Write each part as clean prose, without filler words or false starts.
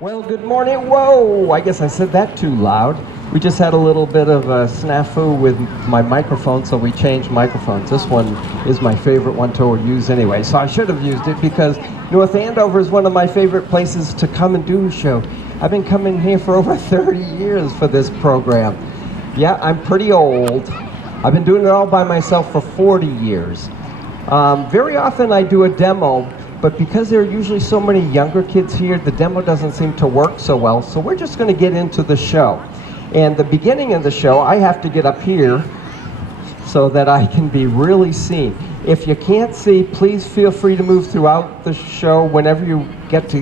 Well, good morning. Whoa, I guess I said that too loud. We just had a little bit of a snafu with my microphone, so we changed microphones. This one is my favorite one to use anyway, so I should have used it because North Andover is one of my favorite places to come and do a show. I've been coming here for over 30 years for this program. Yeah, I'm pretty old. I've been doing it all by myself for 40 years. Very often I do a demo, but because there are usually so many younger kids here, the demo doesn't seem to work so well, so we're just going to get into the show. And the beginning of the show, I have to get up here so that I can be really seen. If you can't see, please feel free to move throughout the show whenever you get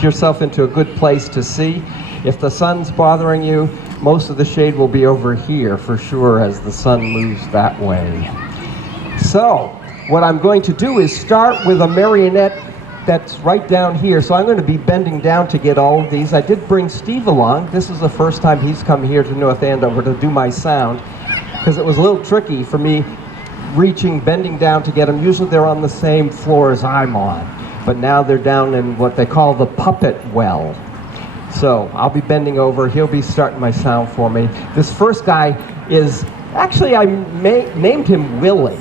yourself into a good place to see. If the sun's bothering you, most of the shade will be over here for sure as the sun moves that way. So, what I'm going to do is start with a marionette that's right down here. So I'm going to be bending down to get all of these. I did bring Steve along. This is the first time he's come here to North Andover to do my sound, because it was a little tricky for me bending down to get them. Usually they're on the same floor as I'm on, but now they're down in what they call the puppet well. So I'll be bending over. He'll be starting my sound for me. This first guy is, actually I named him Willie.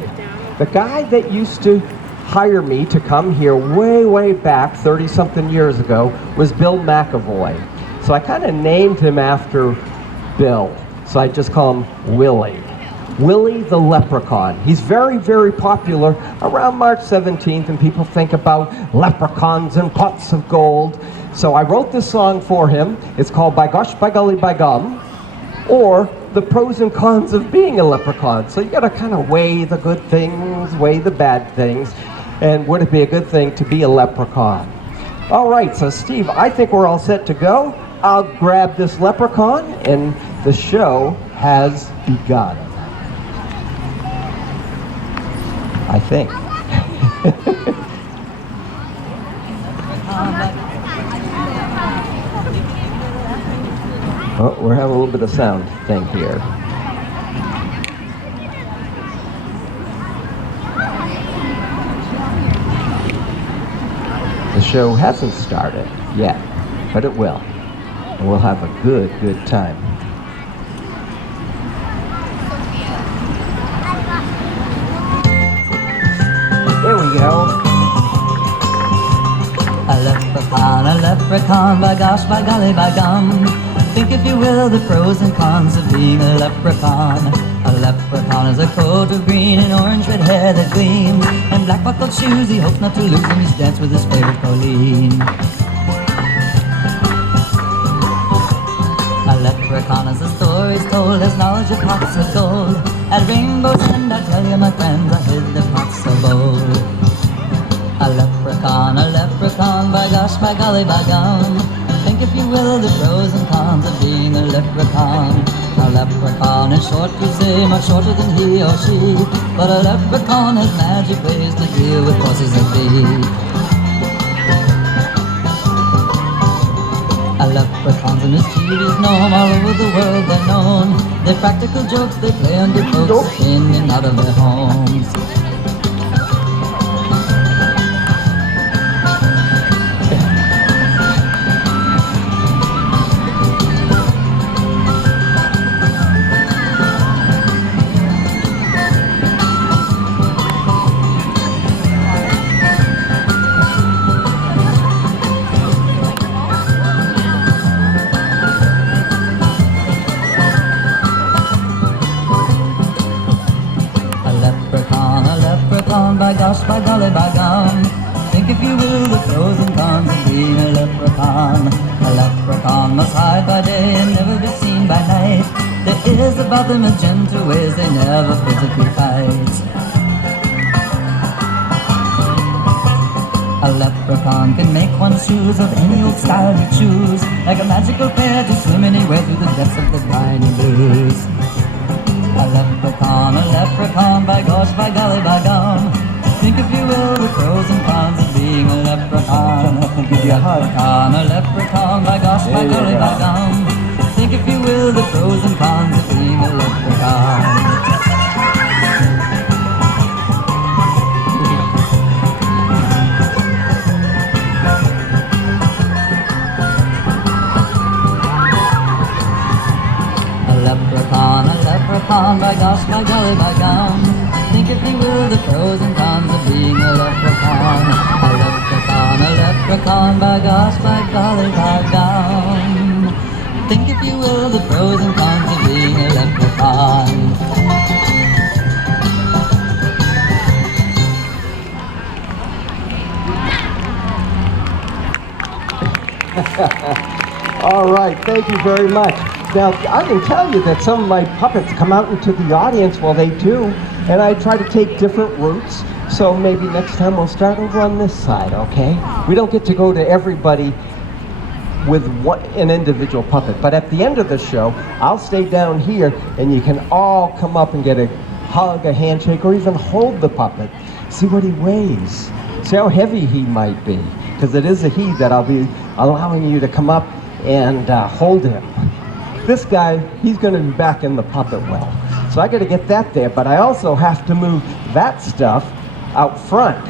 The guy that used to hire me to come here way back 30-something years ago was Bill McAvoy. So I kind of named him after Bill. So I just call him Willie. Willie the Leprechaun. He's very popular around March 17th, and people think about leprechauns and pots of gold. So I wrote this song for him. It's called By Gosh, By Golly, By Gum, or the pros and cons of being a leprechaun. So you gotta kind of weigh the good things, weigh the bad things, and would it be a good thing to be a leprechaun? All right, so Steve, I think we're all set to go. I'll grab this leprechaun, and the show has begun. I think. Oh, we're having a little bit of sound thing here. The show hasn't started yet, but it will. And we'll have a good time. There we go. A leprechaun, by gosh, by golly, by gum. Think if you will the pros and cons of being a leprechaun. A leprechaun is a coat of green and orange red hair that gleams, and black buckled shoes he hopes not to lose when he's danced with his favorite Colleen. A leprechaun, as the story's told, has knowledge of pots of gold. At rainbow's end, I tell you my friends, I hid the pots of gold. A leprechaun, by gosh, by golly, by gum. Think if you will the pros and cons of being a leprechaun. A leprechaun is short, you say, much shorter than he or she, but a leprechaun has magic ways to deal with horses that be. A leprechaun's a mischievous gnome, all over the world they're known. They're practical jokes they play on good folks in and out of their homes. By gosh, by golly, by gum. Think if you will the pros and cons of being a leprechaun. A leprechaun must hide by day and never be seen by night. There is about them in gentle ways, they never physically fight. A leprechaun can make one's shoes of any old style you choose, like a magical pair to swim anywhere through the depths of the briny blues. A leprechaun, by gosh, by golly, by gum. Think if you will the pros and cons of being a leprechaun. I'll give you a hard con. A leprechaun, by gosh, by golly, by gum. Think if you will the pros and cons of being a leprechaun. leprechaun, by gosh, by golly, by gum. Think if you will the pros and cons of being a leprechaun. A leprechaun, by gosh, by golly, by gum. Think if you will the pros and cons of being a leprechaun. All right, thank you very much. Now, I can tell you that some of my puppets come out into the audience, well, they do, and I try to take different routes, so maybe next time we'll start over on this side, okay? We don't get to go to everybody with an individual puppet, but at the end of the show, I'll stay down here, and you can all come up and get a hug, a handshake, or even hold the puppet. See what he weighs. See how heavy he might be, because it is a he that I'll be allowing you to come up and hold him. This guy, he's going to be back in the puppet well. So I got to get that there, but I also have to move that stuff out front.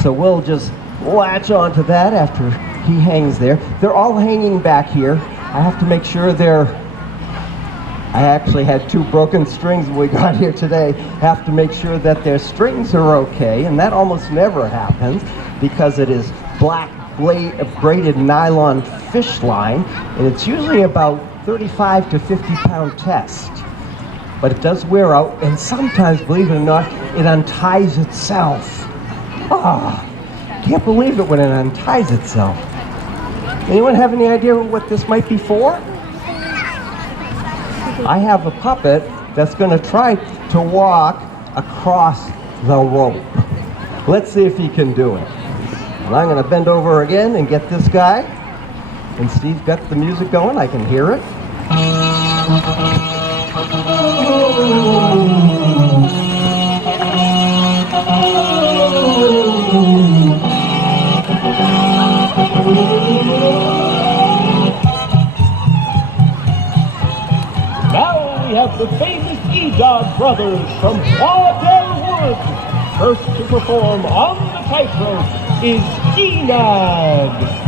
So we'll just latch onto that after he hangs there. They're all hanging back here. I have to make sure I actually had 2 broken strings when we got here today. Have to make sure that their strings are okay, and that almost never happens because it is black braided nylon fish line, and it's usually about 35 to 50 pound test. But it does wear out, and sometimes, believe it or not, it unties itself. Can't believe it when it unties itself. Anyone have any idea what this might be for? I have a puppet that's going to try to walk across the rope. Let's see if he can do it. And I'm going to bend over again and get this guy. And Steve's got the music going. I can hear it. Now we have the famous E-Dog brothers from Astaire, first to perform on the tightrope is Enad.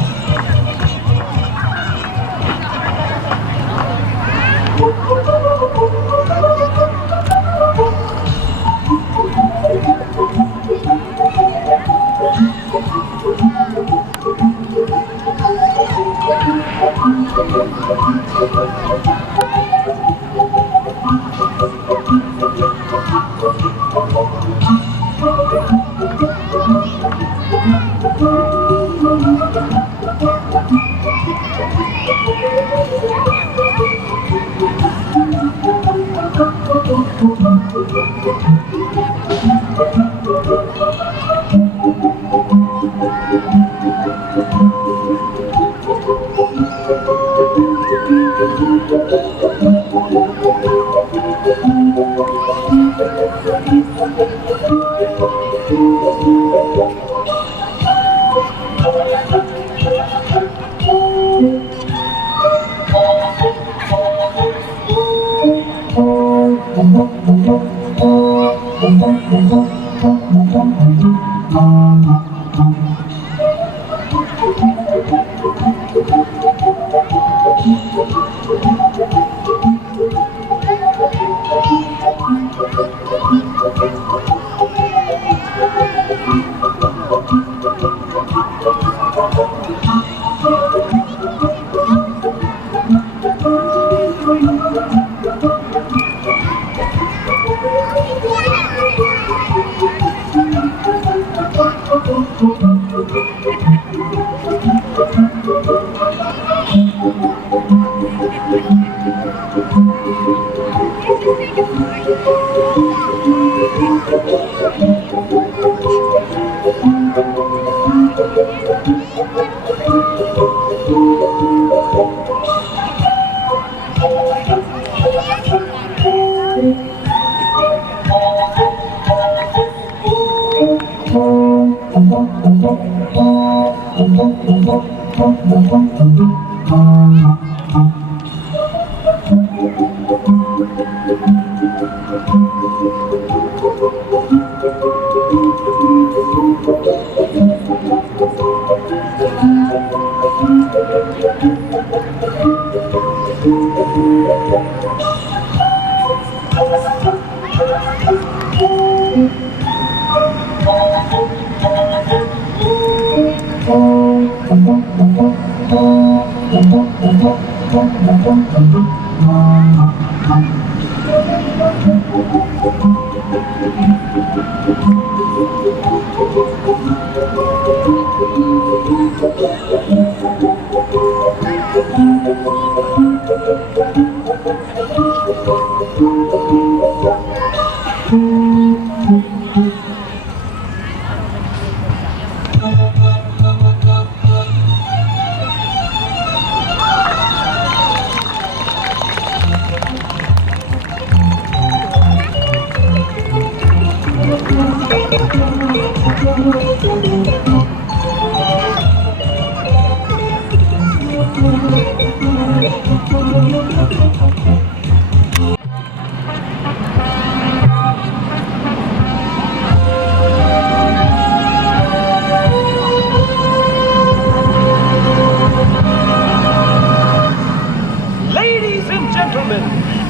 Ladies and gentlemen,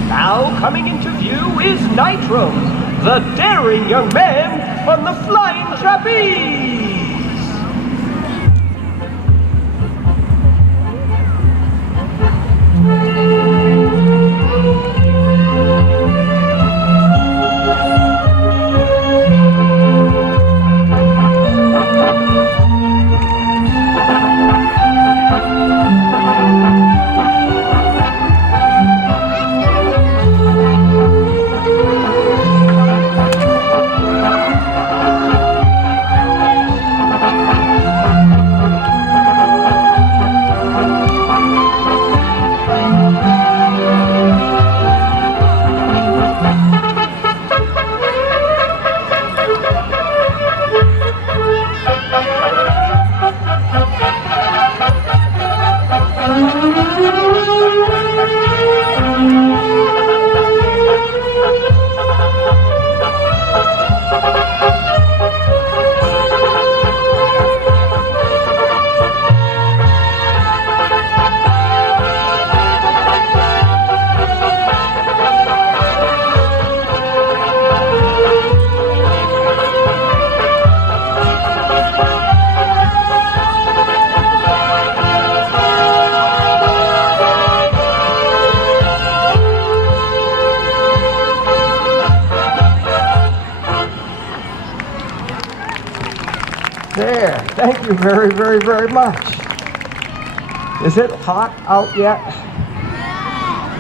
now coming into view is Nitro, the daring young man on the flying trapeze. There, thank you very, very, very much. Is it hot out yet?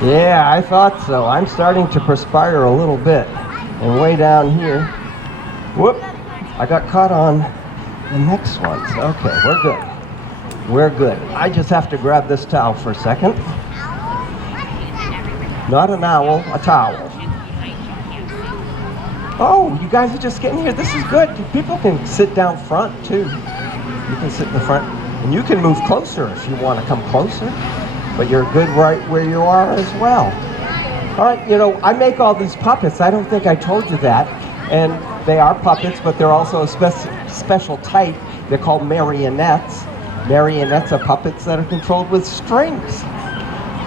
Yeah, I thought so. I'm starting to perspire a little bit. And way down here, whoop, I got caught on the next one. Okay, we're good. We're good. I just have to grab this towel for a second. Not an owl, a towel. Oh, you guys are just getting here. This is good. People can sit down front too. You can sit in the front, and you can move closer if you want to come closer. But you're good right where you are as well. All right, you know, I make all these puppets. I don't think I told you that. And they are puppets, but they're also a special type. They're called marionettes. Marionettes are puppets that are controlled with strings.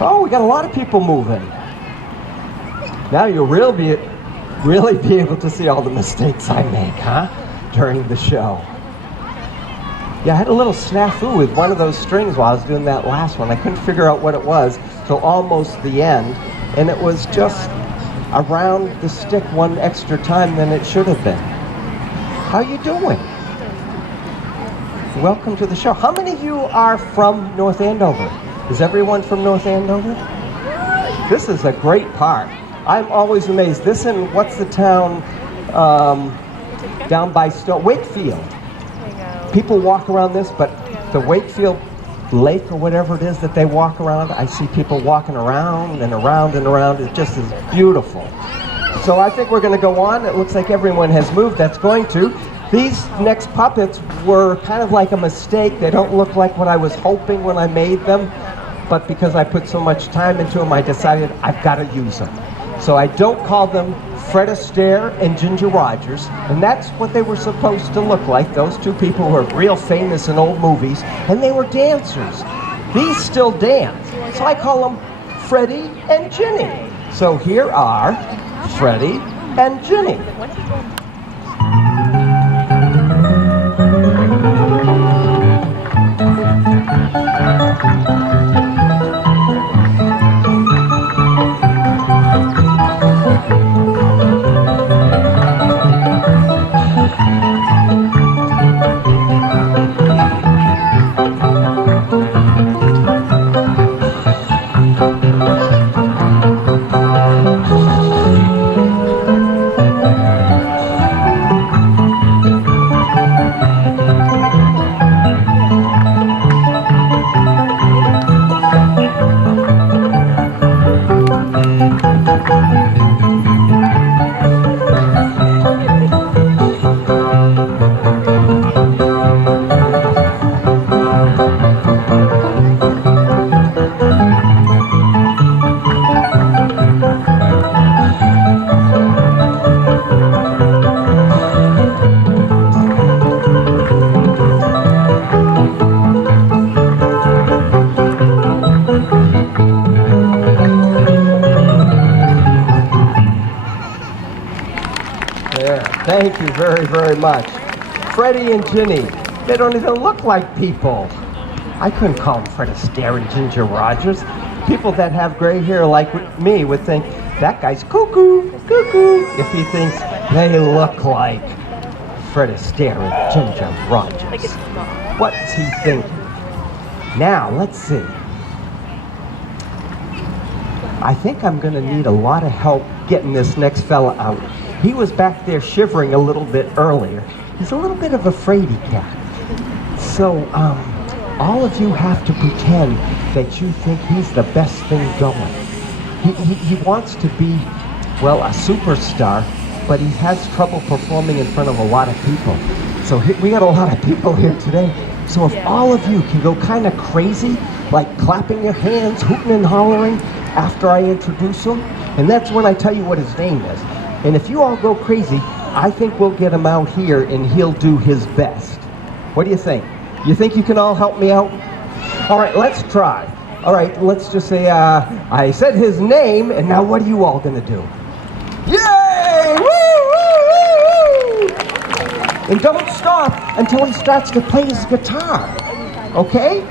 Oh, we got a lot of people moving. Now you'll really be able to see all the mistakes I make, huh? During the show. Yeah, I had a little snafu with one of those strings while I was doing that last one. I couldn't figure out what it was till almost the end, and it was just around the stick one extra time than it should have been. How you doing? Welcome to the show. How many of you are from North Andover? Is everyone from North Andover? This is a great park. I'm always amazed. This and what's the town down by Wakefield. People walk around this, but the Wakefield Lake or whatever it is that they walk around, I see people walking around and around and around. It just is beautiful. So I think we're going to go on. It looks like everyone has moved. That's going to. These next puppets were kind of like a mistake. They don't look like what I was hoping when I made them, but because I put so much time into them, I decided I've got to use them. So I don't call them Fred Astaire and Ginger Rogers, and that's what they were supposed to look like. Those two people were real famous in old movies, and they were dancers. These still dance, so I call them Freddie and Ginny. So here are Freddie and Ginny. very, very much. Freddie and Ginny, they don't even look like people. I couldn't call them Fred Astaire and Ginger Rogers. People that have gray hair like me would think, that guy's cuckoo, cuckoo, if he thinks they look like Fred Astaire and Ginger Rogers. What's he thinking? Now, let's see. I think I'm going to need a lot of help getting this next fella out. He was back there shivering a little bit earlier. He's a little bit of a fraidy cat. So, all of you have to pretend that you think he's the best thing going. He wants to be, well, a superstar, but he has trouble performing in front of a lot of people. So we got a lot of people here today. So if all of you can go kind of crazy, like clapping your hands, hooting and hollering after I introduce him, and that's when I tell you what his name is. And if you all go crazy, I think we'll get him out here and he'll do his best. What do you think? You think you can all help me out? All right, let's try. All right, let's just say, I said his name, and now what are you all gonna do? Yay! Woo, woo, woo, woo! And don't stop until he starts to play his guitar, okay?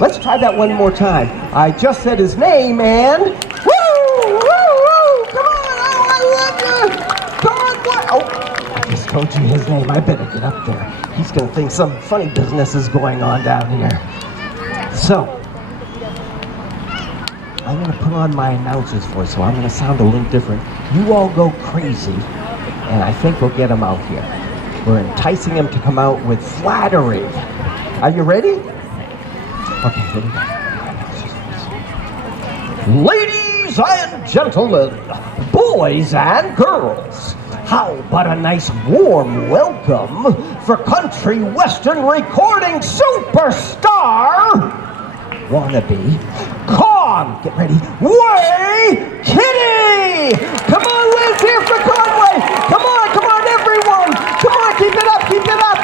Let's try that one more time. I just said his name, and woo, woo, woo! Come on, oh, I love you! Come on, what? Oh, I just told you his name. I better get up there. He's gonna think some funny business is going on down here. So, I'm gonna put on my announcer's voice, so I'm gonna sound a little different. You all go crazy, and I think we'll get him out here. We're enticing him to come out with flattery. Are you ready? Okay, here we go. Ladies and gentlemen, boys and girls, how about a nice warm welcome for country western recording superstar wannabe, get ready, Way Kitty! Come on, let's hear for Conway! Come on, everyone! Come on, keep it up, keep it up!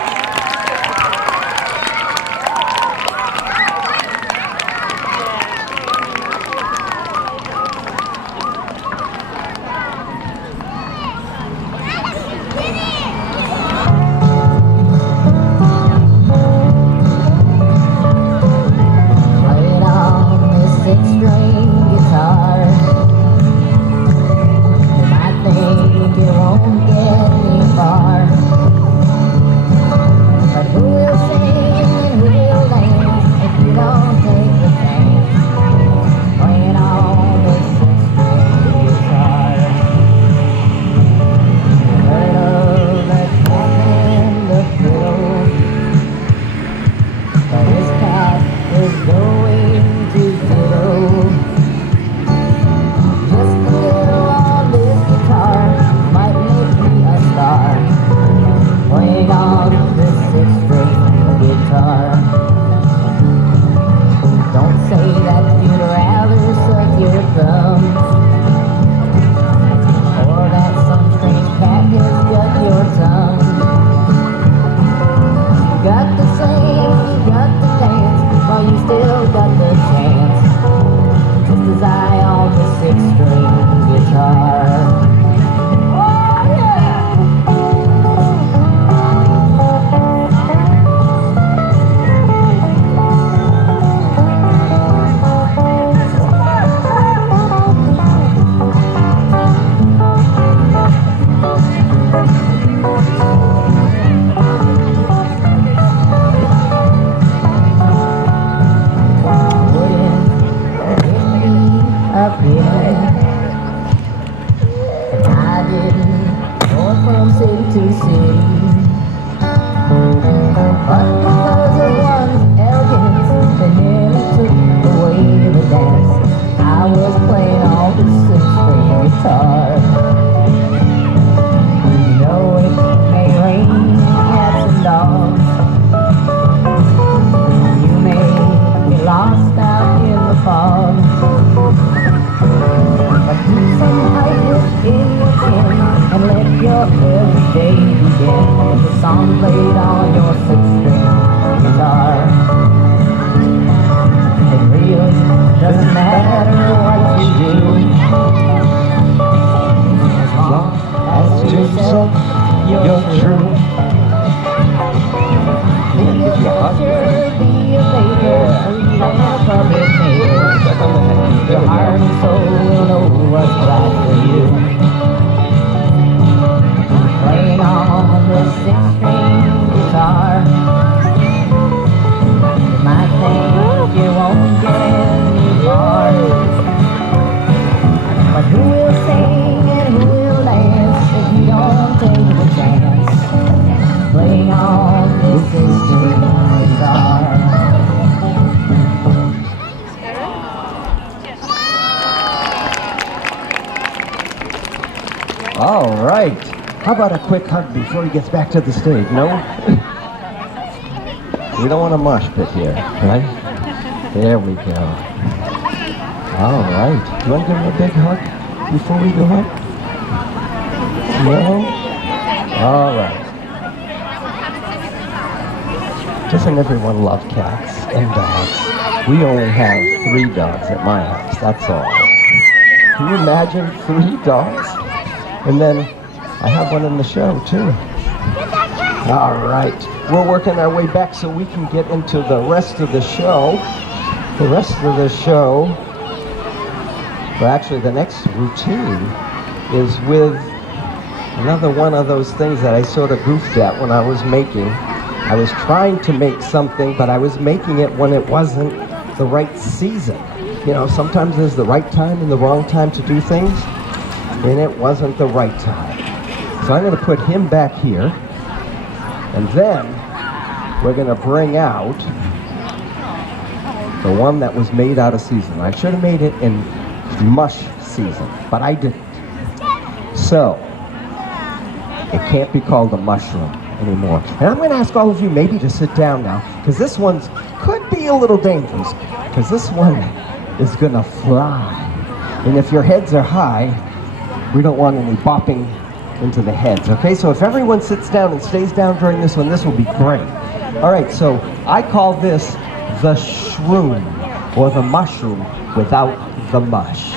You're star. You might think you won't get any far, but who will sing and who will dance if you don't take the chance? Playing on this distant guitar. All right. How about a quick hug before he gets back to the stage? No? We don't want a mosh pit here, right? There we go. All right. Do you want to give him a big hug before we go up? No? All right. Doesn't everyone love cats and dogs? We only have 3 dogs at my house, that's all. Can you imagine 3 dogs? And then I have one in the show too. All right, we're working our way back so we can get into the rest of the show. The rest of the show, well actually the next routine is with another one of those things that I sort of goofed at when I was making. I was trying to make something, but I was making it when it wasn't the right season. You know, sometimes there's the right time and the wrong time to do things. And it wasn't the right time. So I'm going to put him back here, and then we're going to bring out the one that was made out of season. I should have made it in mush season, but I didn't. So it can't be called a mushroom anymore. And I'm going to ask all of you maybe to sit down now, because this one could be a little dangerous, because this one is going to fly. And if your heads are high, we don't want any bopping into the heads, okay? So if everyone sits down and stays down during this one, this will be great. All right, so I call this the shroom, or the mushroom without the mush.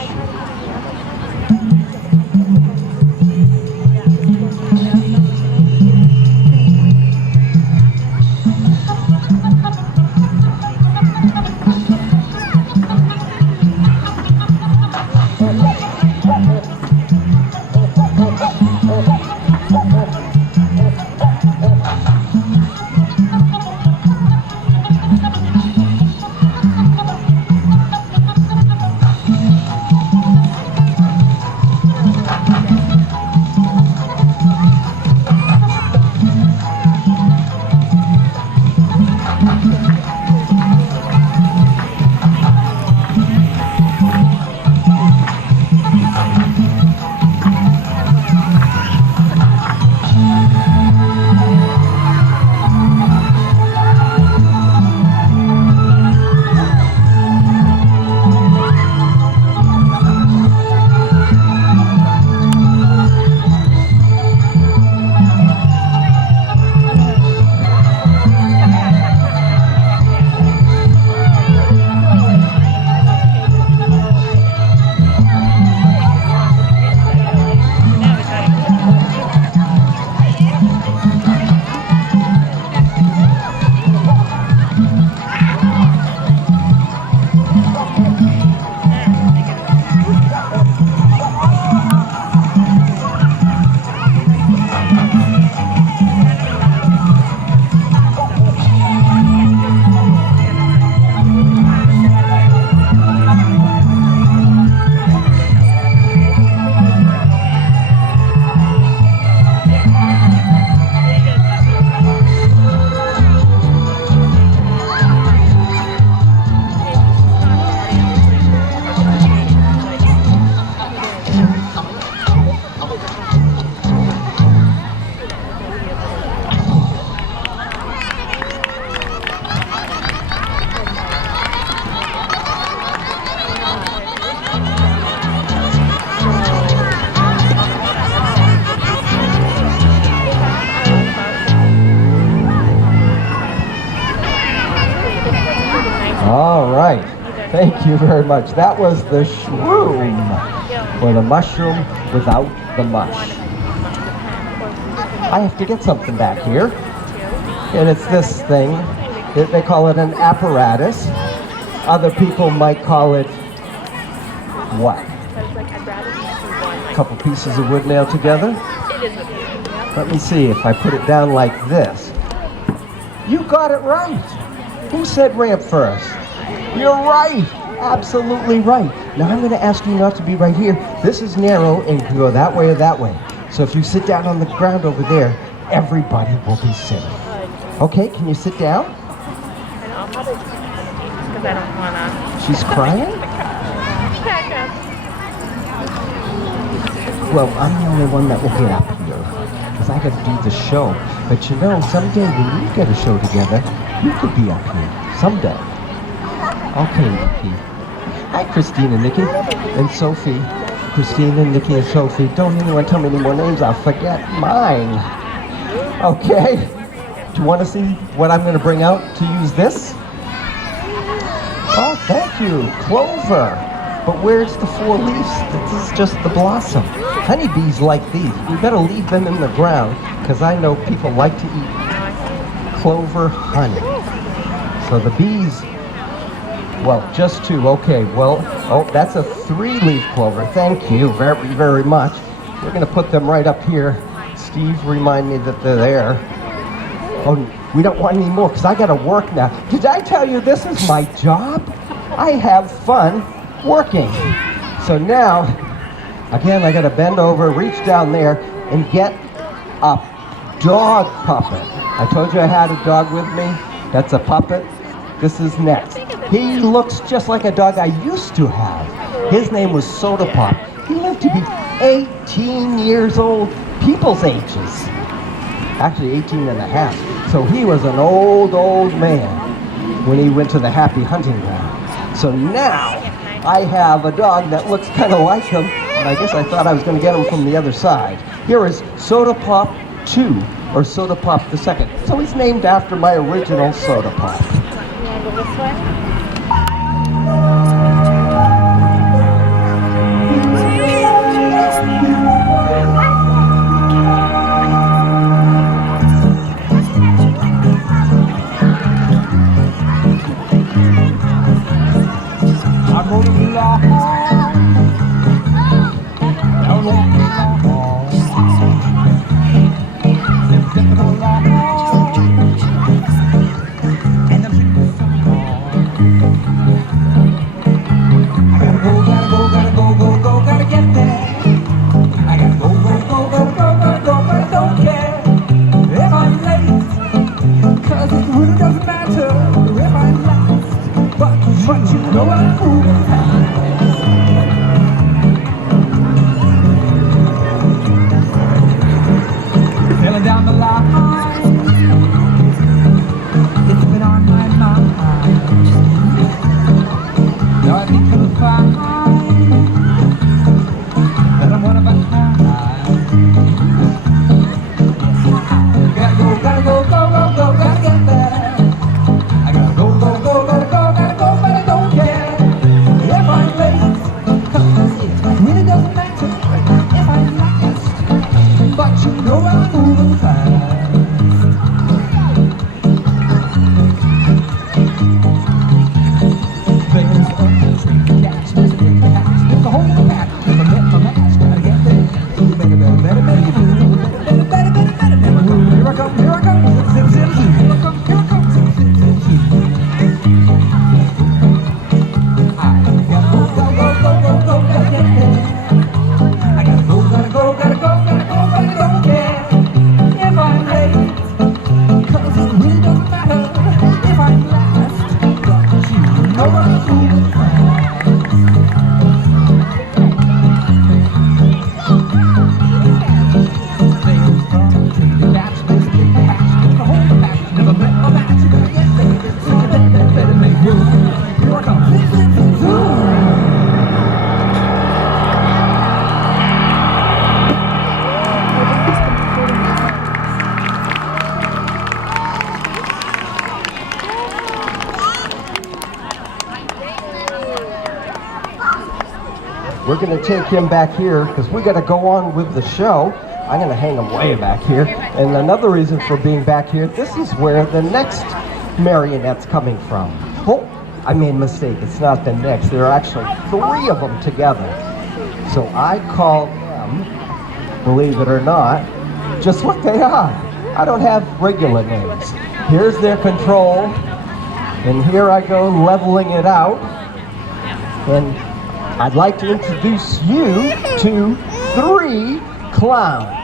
All right. Thank you very much. That was the shroom, or the mushroom without the mush. I have to get something back here, and it's this thing. They call it an apparatus. Other people might call it what? A couple pieces of wood nailed together. Let me see if I put it down like this. You got it right. Who said ramp first? You're right. Absolutely right. Now I'm going to ask you not to be right here. This is narrow and you can go that way or that way. So if you sit down on the ground over there, everybody will be safe. Okay, can you sit down? Because I don't want to. She's crying? Well, I'm the only one that will get up here because I got to do the show. But you know, someday when you get a show together, you could be up here. Someday. Okay, Nikki. Hi, Christine and Nikki. And Sophie. Christine and Nikki and Sophie. Don't anyone tell me any more names. I'll forget mine. Okay. Do you want to see what I'm going to bring out to use this? Oh, thank you. Clover. But where's the 4 leaves? This is just the blossom. Honeybees like these. We better leave them in the ground because I know people like to eat clover honey. So the bees, well, just 2. Okay, well, oh, that's a 3-leaf clover. Thank you very, very much. We're going to put them right up here. Steve, remind me that they're there. Oh, we don't want any more because I got to work now. Did I tell you this is my job? I have fun working. So now, again, I got to bend over, reach down there, and get a dog puppet. I told you I had a dog with me. That's a puppet. This is next. He looks just like a dog I used to have. His name was Soda Pop. He lived to be 18 years old, people's ages. Actually 18 and a half. So he was an old man when he went to the happy hunting ground. So now I have a dog that looks kind of like him, and I guess I thought I was going to get him from the other side. Here is Soda Pop 2, or Soda Pop the 2nd. So he's named after my original Soda Pop. You want to go this way? We're going to take him back here because we got to go on with the show. I'm going to hang him way back here. And another reason for being back here, this is where the next Marionette's coming from. Oh, I made a mistake. It's not the next. There are actually 3 of them together. So I call them, believe it or not, just what they are. I don't have regular names. Here's their control, and here I go leveling it out. And I'd like to introduce you to 3 clowns.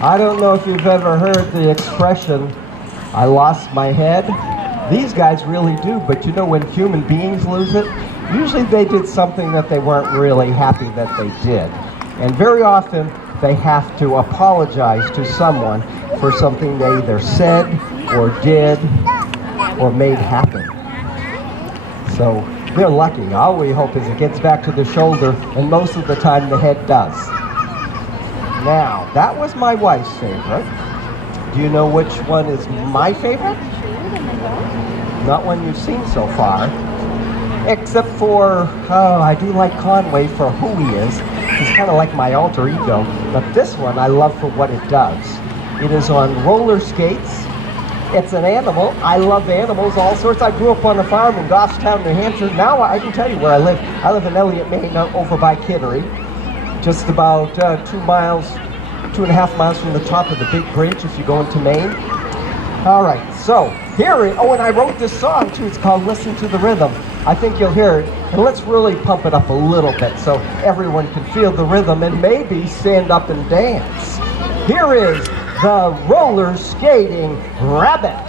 I don't know if you've ever heard the expression, I lost my head. These guys really do, but you know when human beings lose it, usually they did something that they weren't really happy that they did. And very often they have to apologize to someone for something they either said or did or made happen. So they're lucky. All we hope is it gets back to the shoulder, and most of the time the head does. Now, that was my wife's favorite. Do you know which one is my favorite? Not one you've seen so far. Except for, I do like Conway for who he is. He's kind of like my alter ego. But this one I love for what it does. It is on roller skates. It's an animal. I love animals, all sorts. I grew up on a farm in Goffstown, New Hampshire. Now I can tell you where I live. I live in Elliott, Maine, over by Kittery. Just about 2.5 miles from the top of the big bridge if you go into Maine. All right, so here, and I wrote this song too. It's called Listen to the Rhythm. I think you'll hear it. And let's really pump it up a little bit so everyone can feel the rhythm and maybe stand up and dance. Here is the Roller Skating Rabbit.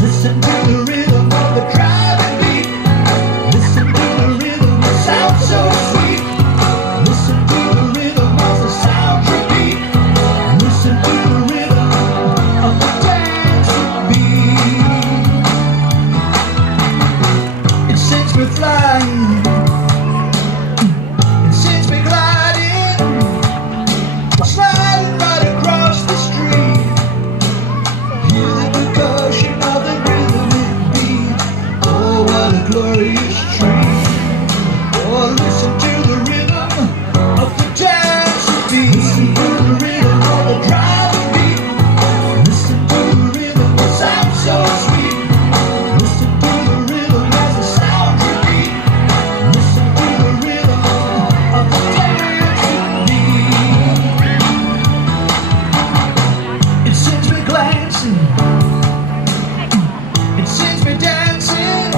Listen to the rhythm of the driving beat. Listen to the rhythm, it sounds so sweet. Listen to the rhythm of the sound you beat. Listen to the rhythm of the dancing beat. It sends me flying. It sends me gliding. Sliding right across the street. Hear the percussion of the rhythm it beat. Oh, what a glorious treat. Oh, listen to the rhythm of the dancing beat. Listen to the rhythm of the driving beat. Listen to the rhythm, it sounds so sweet. Listen to the rhythm as the sound you beat. Listen to the rhythm of the dancing beat. It sends me glancing. It sends me dancing,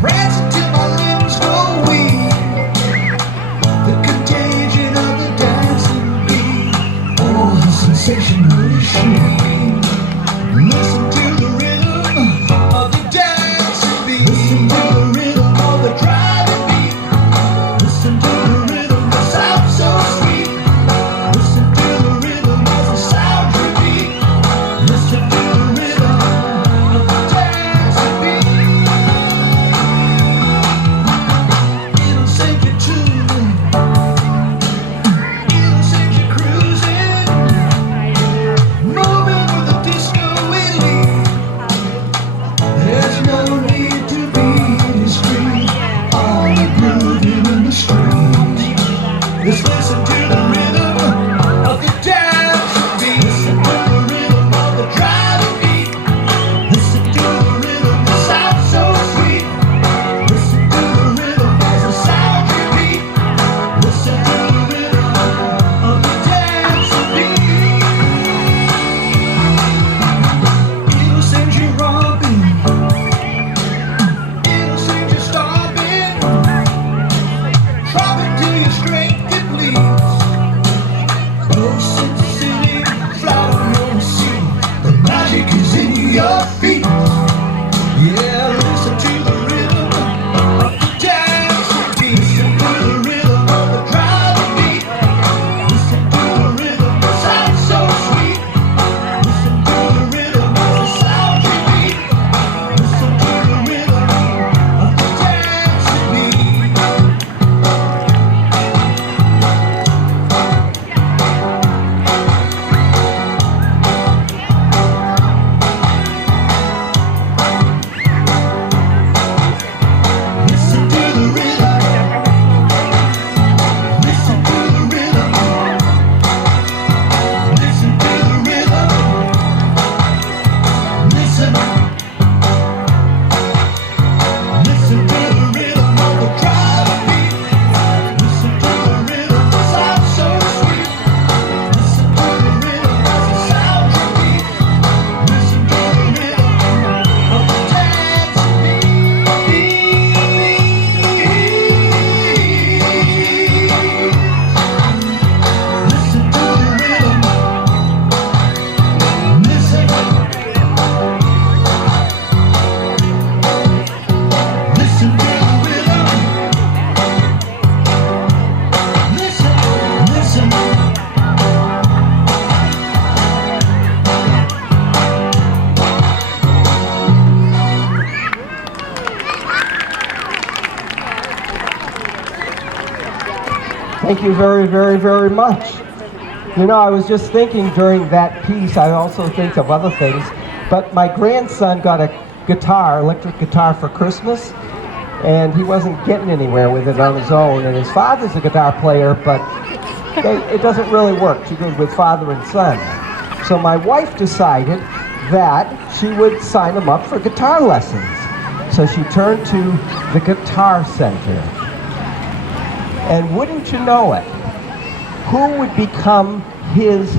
prancing till my limbs go weak. The contagion of the dancing beat. Oh, the sensation really chic. Listen to the rhythm of the dancing beat. Listen to the rhythm of the driving beat. Listen to the rhythm that sounds so sweet. Listen to the rhythm as the sound you beat. Listen to the rhythm of the dancing beat. It'll send you tuning. It'll send you cruising. Move Thank you very, very, very much. You know, I was just thinking during that piece, I also think of other things, but my grandson got a guitar, electric guitar for Christmas, and he wasn't getting anywhere with it on his own, and his father's a guitar player, but it doesn't really work too good with father and son. So my wife decided that she would sign him up for guitar lessons. So she turned to the Guitar Center. And wouldn't you know it, who would become his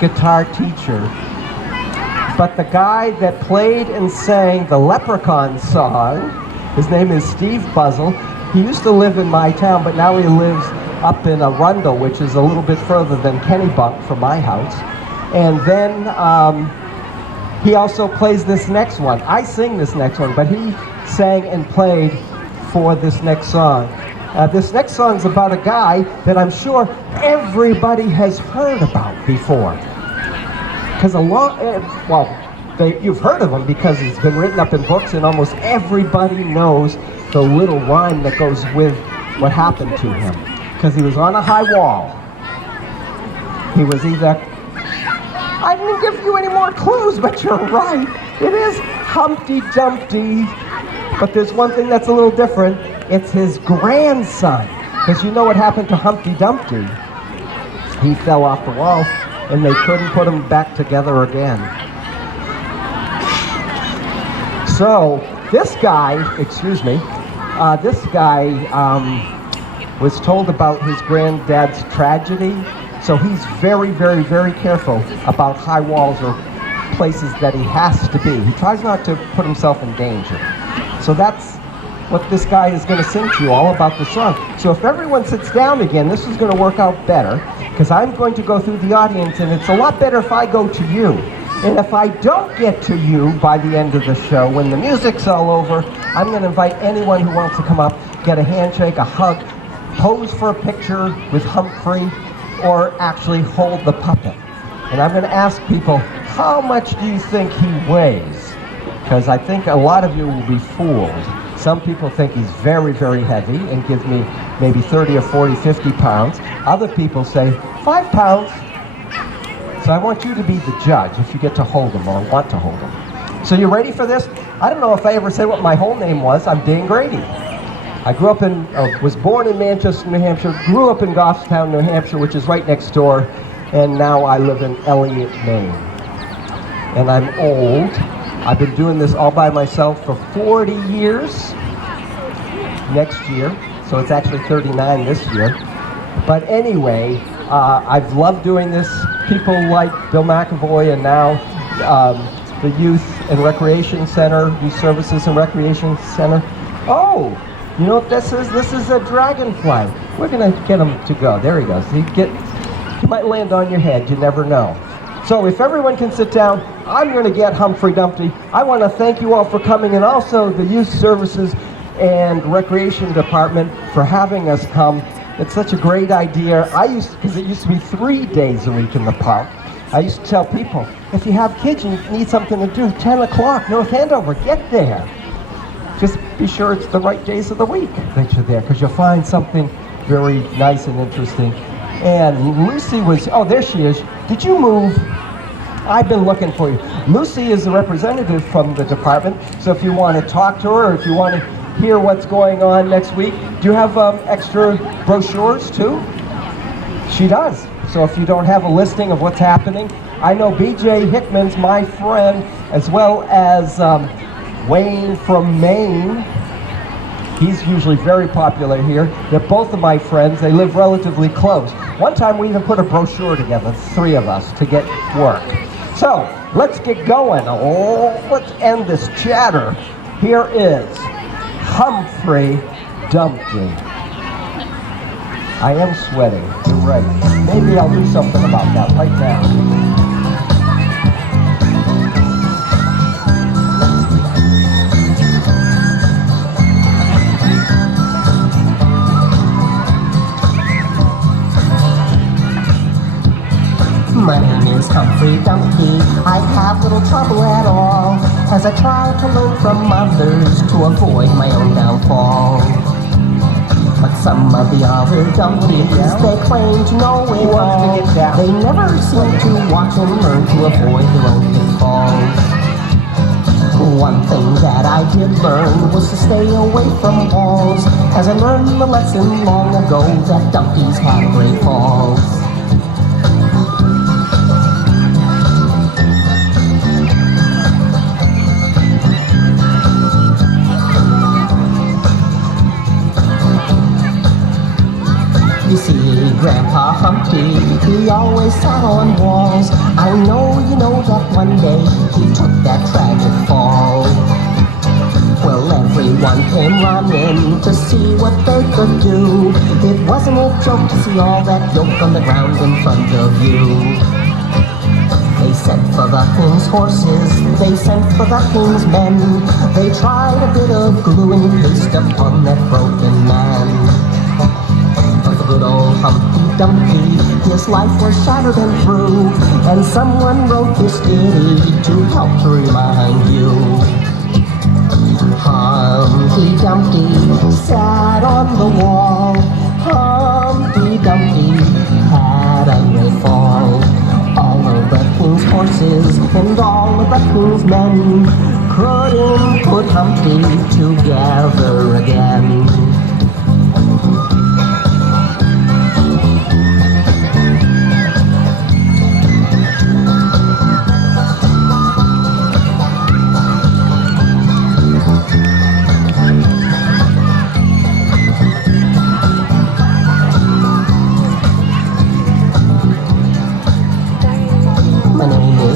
guitar teacher but the guy that played and sang the Leprechaun song? His name is Steve Buzzle. He used to live in my town, but now he lives up in Arundel, which is a little bit further than Kennebunk from my house. And then he also plays this next one. I sing this next one, but he sang and played for this next song. This next song's about a guy that I'm sure everybody has heard about before. Because you've heard of him because it's been written up in books, and almost everybody knows the little rhyme that goes with what happened to him. Because he was on a high wall. He was either... I didn't give you any more clues, but you're right. It is Humpty Dumpty. But there's one thing that's a little different. It's his grandson. Because you know what happened to Humpty Dumpty? He fell off the wall, and they couldn't put him back together again. So this guy, was told about his granddad's tragedy. So he's very, very, very careful about high walls or places that he has to be. He tries not to put himself in danger. So that's what this guy is going to sing to you, all about the song. So if everyone sits down again, this is going to work out better, because I'm going to go through the audience, and it's a lot better if I go to you. And if I don't get to you by the end of the show, when the music's all over, I'm going to invite anyone who wants to come up, get a handshake, a hug, pose for a picture with Humphrey, or actually hold the puppet. And I'm going to ask people, how much do you think he weighs? Because I think a lot of you will be fooled. Some people think he's very, very heavy and give me maybe 30 or 40, 50 pounds. Other people say 5 pounds. So I want you to be the judge if you get to hold him or want to hold him. So you ready for this? I don't know if I ever said what my whole name was. I'm Dan Grady. I grew up was born in Manchester, New Hampshire, grew up in Goffstown, New Hampshire, which is right next door, and now I live in Elliott, Maine. And I'm old. I've been doing this all by myself for 40 years next year, so it's actually 39 this year. But anyway, I've loved doing this. People like Bill McAvoy and now the Youth and Recreation Center, Youth Services and Recreation Center. Oh, you know what this is? This is a dragonfly. We're gonna get him to go. There he goes. He might land on your head, you never know. So if everyone can sit down, I'm gonna get Humphrey Dumpty. I wanna thank you all for coming, and also the Youth Services and Recreation Department for having us come. It's such a great idea. Because it used to be 3 days a week in the park. I used to tell people, if you have kids and you need something to do, 10 o'clock, North Andover, get there. Just be sure it's the right days of the week that you're there, because you'll find something very nice and interesting. And Lucy there she is. Did you move? I've been looking for you. Lucy is the representative from the department, so if you want to talk to her, or if you want to hear what's going on next week, do you have extra brochures too? She does. So if you don't have a listing of what's happening, I know BJ Hickman's my friend, as well as Wayne from Maine. He's usually very popular here. They're both of my friends. They live relatively close. One time we even put a brochure together, 3 of us, to get work. So let's get going. Let's end this chatter. Here is Humphrey Dumpty. I am sweating. You're right. Maybe I'll do something about that right now. My name is Humphrey Dumpty. I have little trouble at all, as I try to learn from others to avoid my own downfall. But some of the other donkeys, they claim to know it all. They never seem to watch and learn to avoid their own pitfalls. One thing that I did learn was to stay away from walls, as I learned the lesson long ago that donkeys have great falls. You see, Grandpa Humpty, he always sat on walls. I know you know that one day he took that tragic fall. Well, everyone came running to see what they could do. It wasn't a joke to see all that yolk on the ground in front of you. They sent for the king's horses, they sent for the king's men. They tried a bit of glue and paste upon that broken man. Good old Hunky-Dunky, his life was shattered and through, and someone wrote this ditty to help to remind you. Hunky-Dunky sat on the wall. Hunky-Dunky had a great fall. All of the king's horses and all of the king's men couldn't put Humpty together again.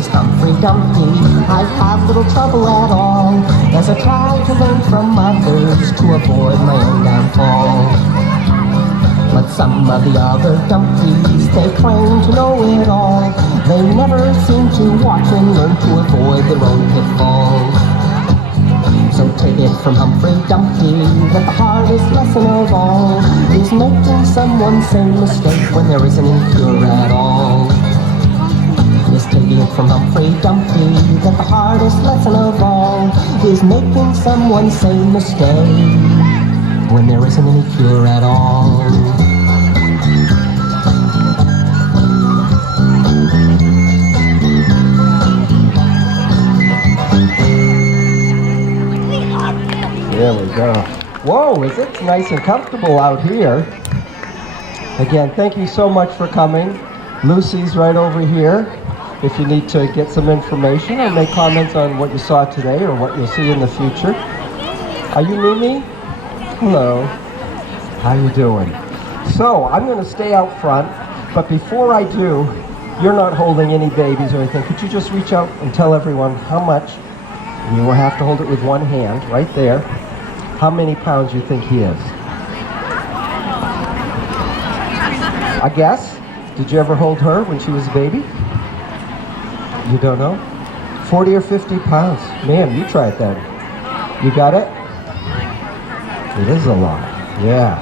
Humpty-Dunky, I have little trouble at all, as I try to learn from others to avoid my own downfall. But some of the other donkeys, they claim to know it all. They never seem to watch and learn to avoid their own pitfalls. So take it from Humphrey-Dumpty that the hardest lesson of all is making someone say mistake when there isn't any cure at all. Taking it from Humphrey-Dumpty that the hardest lesson of all is making someone say mistake when there isn't any cure at all. There we go. Whoa, is it nice and comfortable out here? Again, thank you so much for coming. Lucy's right over here. If you need to get some information or make comments on what you saw today or what you'll see in the future. Are you Mimi? Hello. How you doing? So, I'm going to stay out front, but before I do, you're not holding any babies or anything. Could you just reach out and tell everyone how much, and you will have to hold it with one hand, right there, how many pounds you think he is? I guess? Did you ever hold her when she was a baby? You don't know? 40 or 50 pounds. Man, you try it then. You got it? It is a lot. Yeah.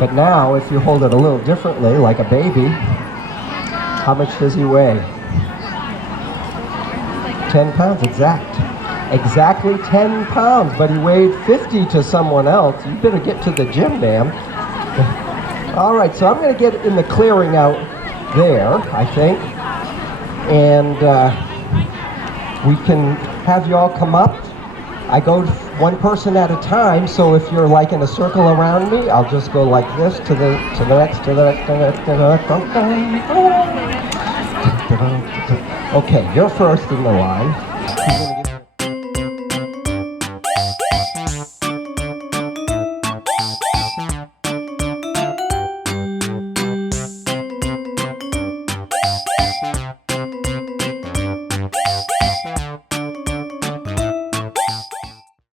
But now, if you hold it a little differently, like a baby, how much does he weigh? 10 pounds, exactly 10 pounds, but he weighed 50 to someone else. You better get to the gym, ma'am. All right, so I'm going to get in the clearing out there, I think. And we can have you all come up. I go one person at a time, so if you're like in a circle around me, I'll just go like this to the next, to the next, to the next. Okay, you're first in the line.